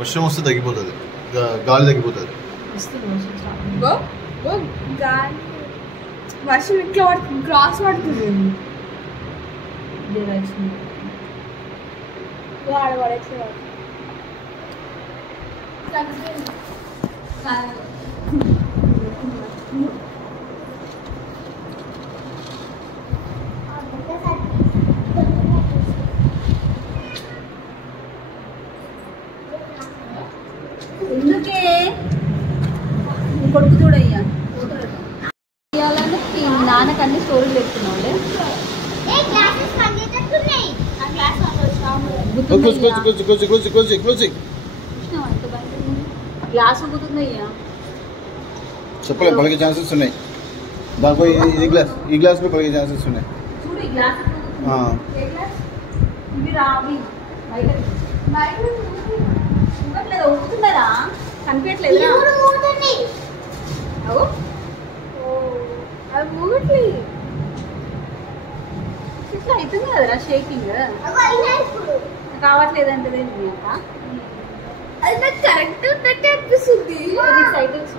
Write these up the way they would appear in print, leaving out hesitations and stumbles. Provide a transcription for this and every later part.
వర్షం వస్తే తగ్గిపోతుంది, గాలి తగ్గిపోతుంది. వర్షం ఇట్లా పడుతుంది, క్రాస్ పడుతుంది. ఎందుకే కొడుకు చూడయ్యా నాన్నకు అన్ని స్టోరీలు చెప్తున్నావులే. గ్లాస్ ఊగుతుందయ్యా. చెప్పలేం, పలికే ఛాన్సెస్ ఉన్నాయి. దానిపై ఈ గ్లాస్ పై పలికే ఛాన్సెస్ ఉన్నాయి. చూడు ఈ గ్లాస్ ఇవి రావి బయట ఊగట్లేదు, ఊగుతున్నారా? కనిపించట్లేదు. ఇట్లా అవుతుంది కదరా షేకింగ్. రావట్లేదంటే అది నాకు కరెక్ట్ ఉన్నట్టు అనిపిస్తుంది. సైకిల్స్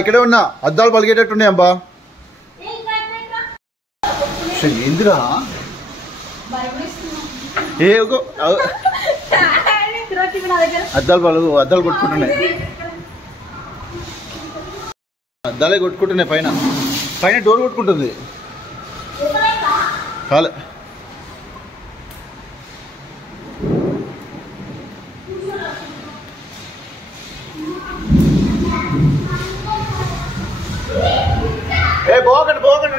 ఇక్కడే ఉన్నా. అద్దాలు పలిగేటట్టున్నాయి అబ్బా. ఏందిరా అద్దాలు కొట్టుకుంటున్నాయి, అద్దాలే కొట్టుకుంటున్నాయి. పైన పైన డోర్ కొట్టుకుంటుంది. కాలే పోకండి పోకండి.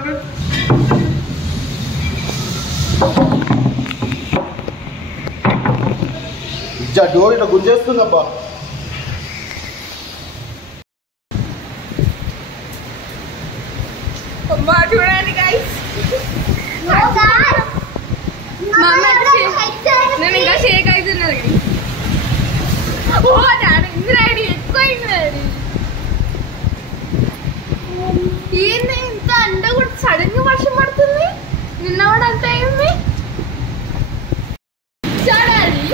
డోర్ ఇట్లా గుంజేస్తుందబ్బా. చూడండి గైస్, నేను ఇంకా షేక్ అవుతున్నది. ఇంద్రాడి ఎక్కువైంది. ఏంది ఇంత అండ కూడా సడన్ గా వర్షం పడుతుంది. నిన్న కూడా అంత అయింది. చూడాలి